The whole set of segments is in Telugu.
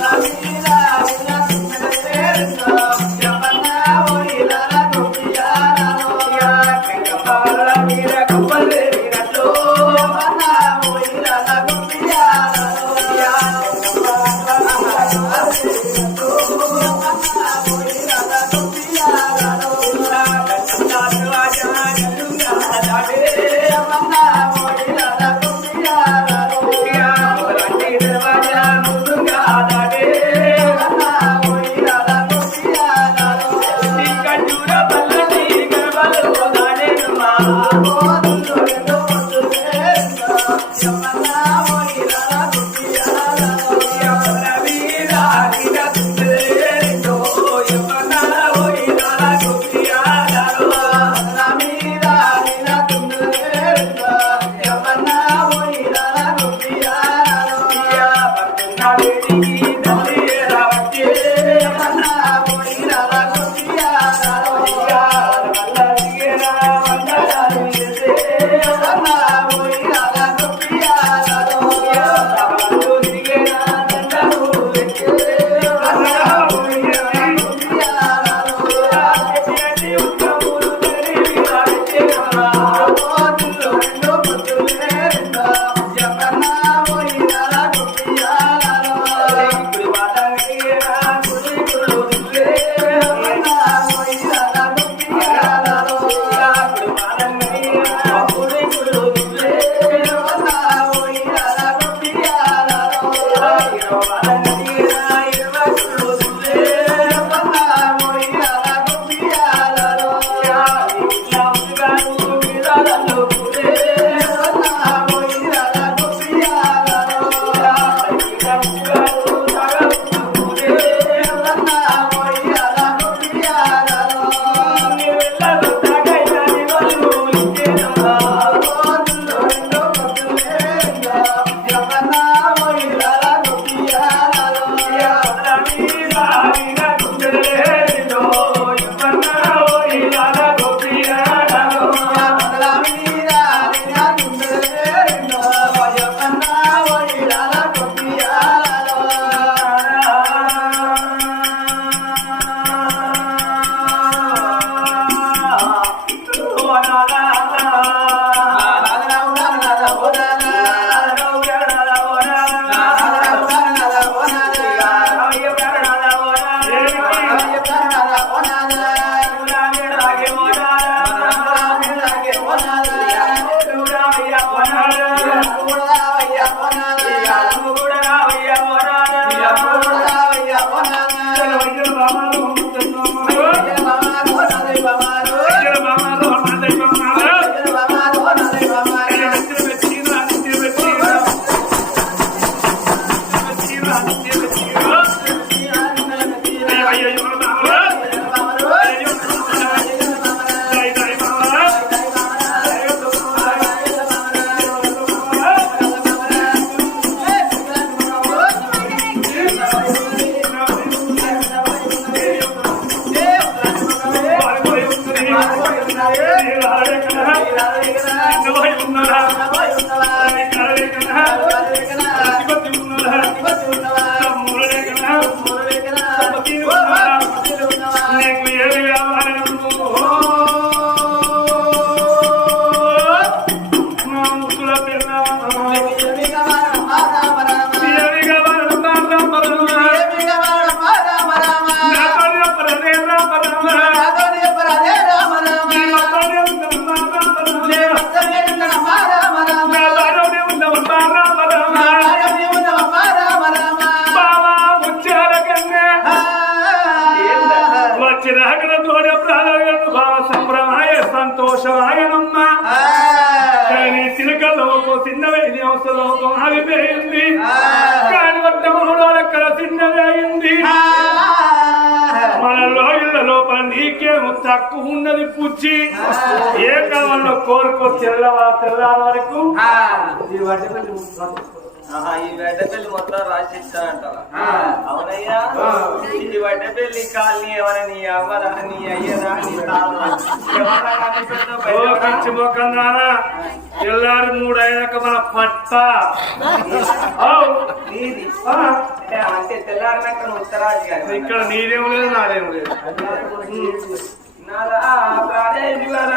Love తక్కువ ఉన్నది పుచ్చి ఏం కావాలో కోరుకో తెల్ల తెల్లారి వరకు ఈ వెడ్డపల్లి మొత్తం. రాసిస్తానంటావా అవునయ్యా. ఈ వెడ్డపల్లి కాలనీ ఎవరైనా నీ అవ్వరా నీ అయ్యరా నీ తాతరా ఎల్లారు మూడు అయినాక మన పట్ట. అంటే తెల్లారినాక ఉత్తరాజు ఇక్కడ నీదేం లేదు నాదేం లేదు. నారా ప్రాణేశ్వర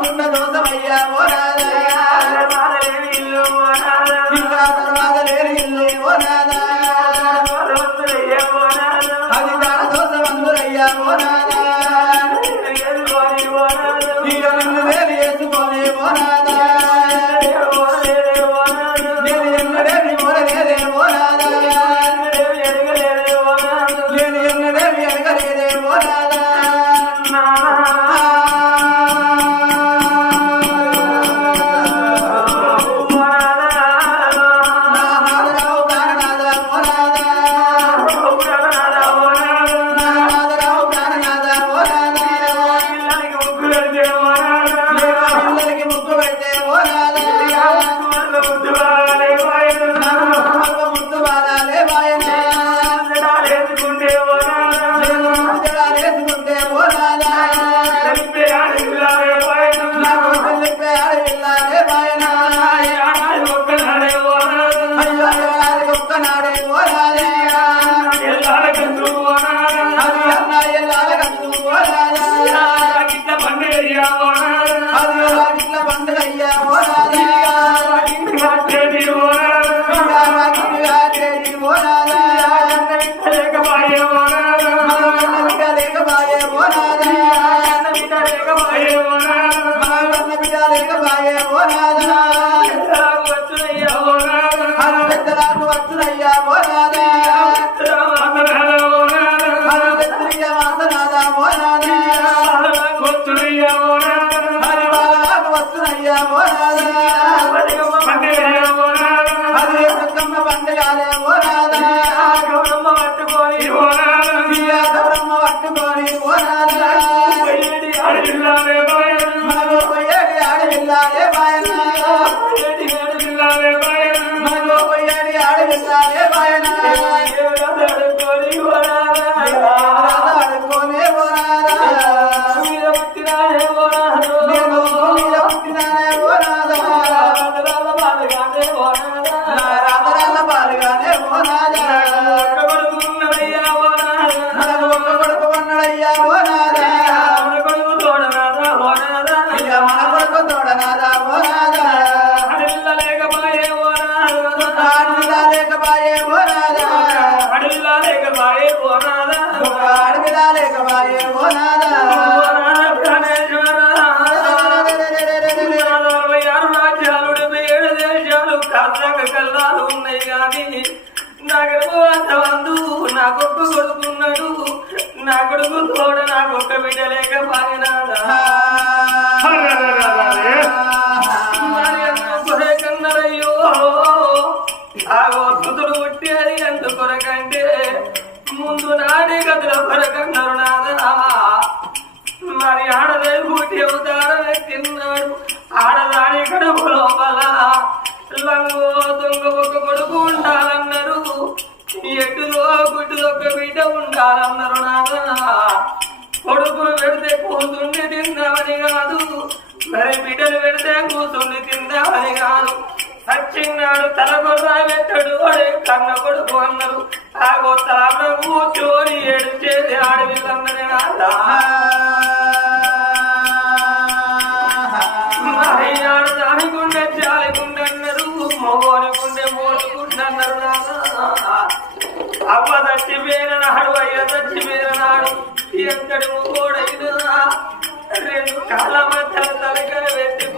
ఉన్నదో అయ్యా ఓ రాధా పట్టుకొని పోరాలి బ్రహ్మ పట్టుకొని పోరాలి ఆడపిల్లాలే బాయన బిడ్డ ఉండాలన్నారు కొడుకులు పెడితే కూతుండి తిందామని కాదు. మరి బిడ్డలు పెడితే కూతుండి తిందామని కాదు. సచ్చిన్నాడు తల కొర్రా పెట్టడు అడే కన్న కొడుకు అన్నారు. ఆగో తాను కూర్చొని ఏడుచేది ఆడవిల్లన్నది నాదా. మరి ఆడ దాని గుండె జాలి గుండె అన్నారు మగోని గుండె మోటు నాదా. అవ్వ చచ్చిపోయిన నాడు అయ్య చచ్చిపోయిన నాడు ఎంతటి రెండు కాళ్ళ మధ్య తలకర పెట్టుకొని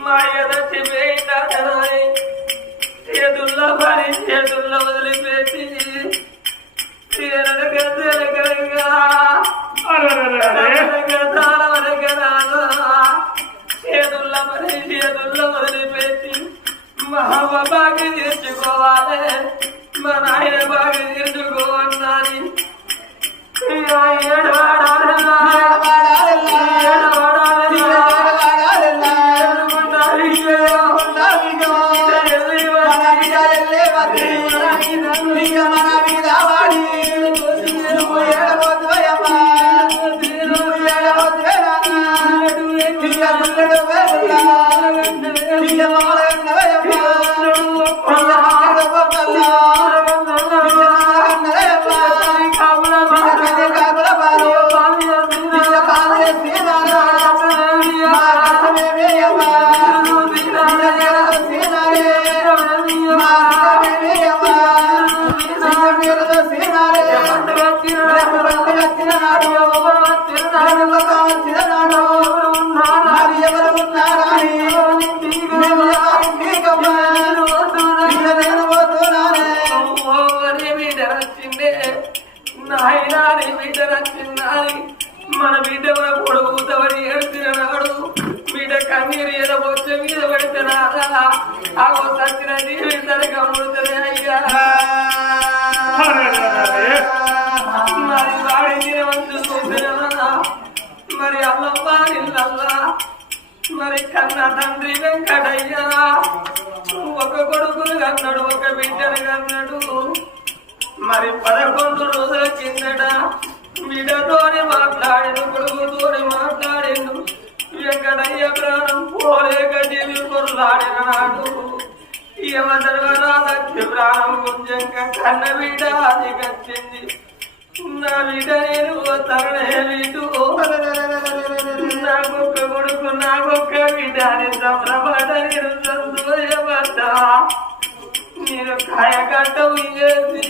మా ఎదటి చేతుల్లో పని చేతుల్లో వదిలిపెట్టి తీరనగా తీరగలగా చేతుల్లో పని చేతుల్లో వదిలిపెట్టి మా బాగా తీర్చుకోవాలి మా నాయన బాగా మన బిడ్డ మన పొడుగుతవడి నాడు బిడ్డ కన్నీరు ఏదో వచ్చే మీద నాదా ఆగో సచ్చిన జీవితానికి సరిగా అయ్యా. మరి మరి కన్న తండ్రి వెంకటయ్య. ఒక కొడుకును కన్నాడు ఒక బిడ్డను కన్నాడు. మరి పదకొండు రోజుల కిందట బిడ్డతోనే మాట్లాడిండు కొడుకుతోనే మాట్లాడిండు వెంకటయ్య ప్రాణం పోలేక జీవి పొరులాడిన నాడు యమధర్మరాజు ప్రాణం గుంజంగా కన్న బిడ్డ అది కచ్చింది నా బిడ్డ నాకొక్క కొడుకు నాకొక్క బిడ్డ అని సంతోషపడ్డా నేను కాయకట్టవు ఏది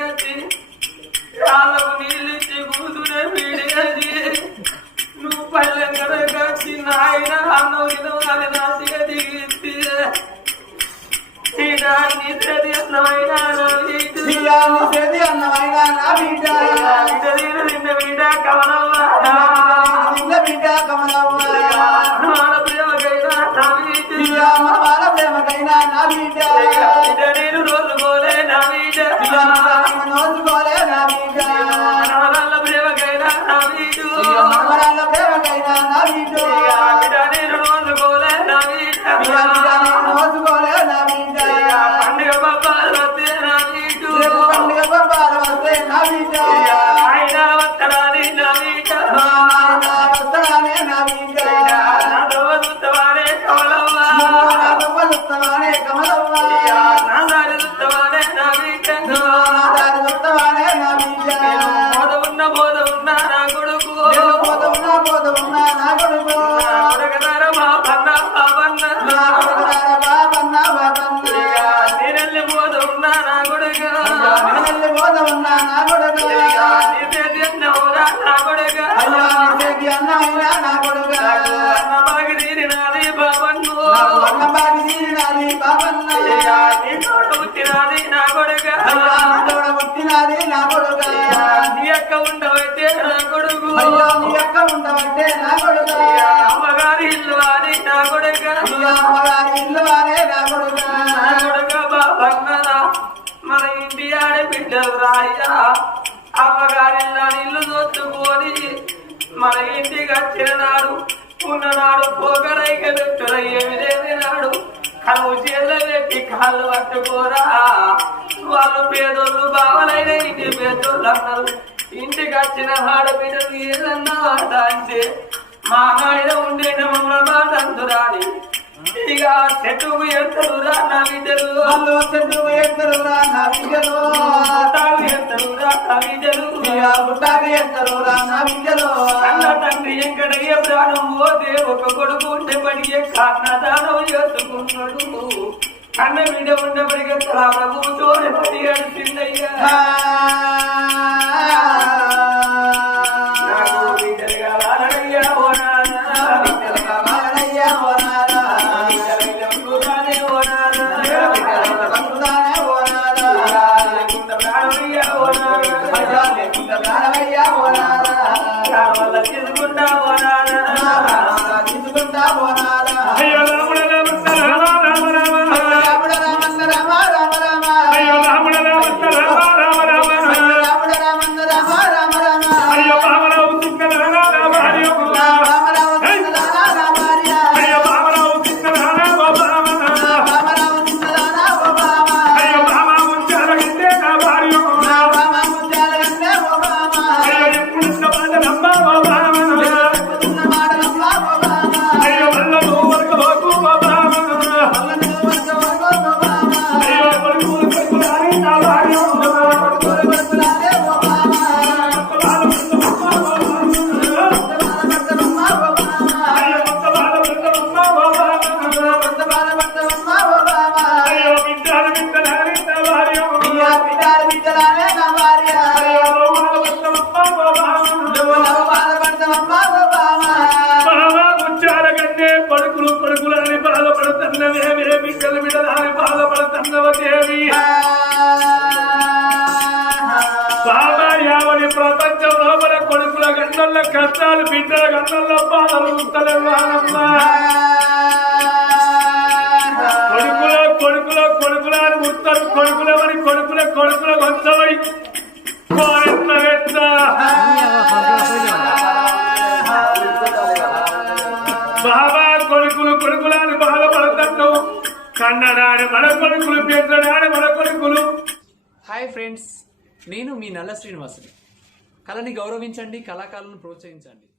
కాళ్ళకు నీళ్ళు కూతురే వీడేది నువ్వు పల్లెం కనుక చిన్న ఆయన అన్నం తినవాలి నాసిగా బిడ్డ నిన్న వీడ బిడ్డ కమలవ్వ. ప్రేమకైనా నా బిడ్డ నేను రోజుకోలే నా వీడు. ప్రేమకైనా నా బిడ్డ అమ్మగారి ఇల్లు అని నా కొడుకు అమ్మగారి ఇల్లు వారే నా కొడుకు నా కొడుకు బాబన్నదా మన ఇంటి ఆడబిడ్డలు రాయ్యా అమ్మగారిల్లా ఇల్లు దోచుకొని మన ఇంటికి వచ్చిన నాడు ఉన్ననాడు పోగరైక పెట్టురయ్యేమి లేని నాడు కనువు చేతులు పెట్టి కాళ్ళు పట్టుకోరా వాళ్ళు పేదోళ్ళు బావలైన ఇంటి పేదోళ్ళు అన్నారు ఇంటికి వచ్చిన ఆడబిడ్డలు ఏదన్నా మాట అంటే మా నాయన ఉండే మాట అందురాని. ఇక చెట్టుకు ఎత్తరురా నా బిడ్డలు. వాళ్ళు చెట్టు ఎత్తరురా నా బిడ్డలు. తాగు ఎత్తరురా నా బిడ్డలు. ఇయ్యా బుట్టాకి ఎత్తరురా నా బిడ్డలు. అన్న తండ్రి ఎక్కడయ్యే ప్రాణం? పోతే ఒక కొడుకు ఉంటే పడిగే కన్నదానం చేసుకున్నాడు అన్న బిడ్డ ఉండబడిగా తల కూర్చోని పడి అడిసిందయ్యా కొడుకుల కష్టాలు బిడ్డల గంటల బాధలు ఉంటలేవానమ్మా. కొడుకుల కొడుకుల కొడుకుల అని ఉత్తరు కొడుకులవని కొడుకుల కొడుకుల వంచమై బాబా కొడుకులు కొడుకులు అని బాధపడుతున్నావు కన్నడాని మన కొడుకులు పెద్దడాని మన కొడుకులు. హాయ్ ఫ్రెండ్స్ నేను మీ నల్ల శ్రీనివాసుని. కళని గౌరవించండి కళాకారులను ప్రోత్సహించండి.